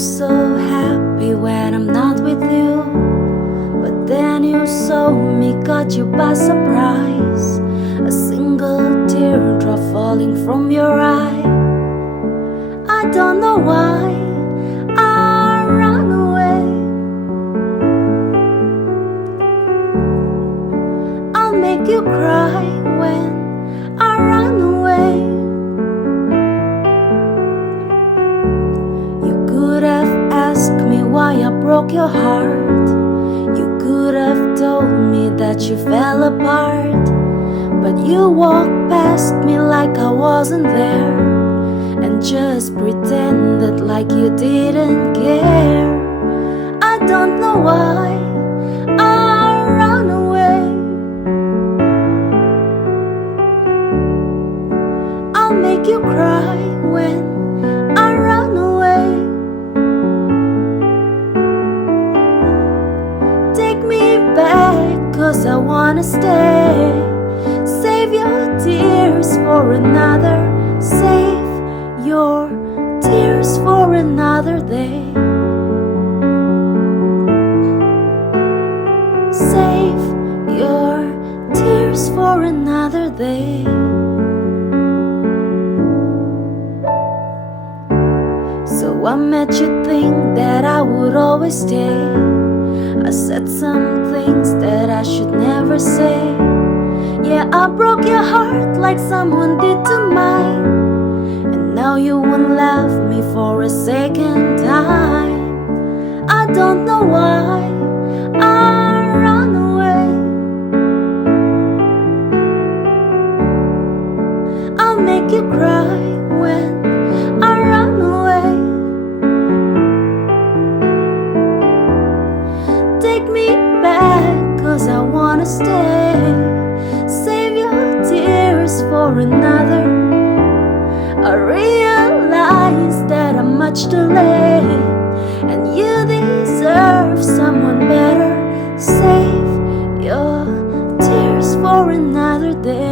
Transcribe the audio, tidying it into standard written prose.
so happy when I'm not with you, but then you saw me, caught you by surprise. A single teardrop falling from your eye. I don't know why I run away. I'll make you cry when I run away. You could have asked me why I broke your heart. You could have told me that you fell apart, but you walked past me like I wasn't there, and just pretended like you didn't care. I don't know why I run away. I'll make you cry when I run away. Take me back, 'cause I wanna stay. Save your tears for another. Save your tears for another day. Save your tears for another day. So I made you think that I would always stay. I said some things that I should never say. Yeah, I broke your heart like someone did to mine, and now you won't love me for a second time. I don't know why I run away. I'll make you cry when I run away. Take me back, 'cause I wanna stay. Save your tears for another. I realize that I'm much too late, and you deserve someone better. Save your tears for another day.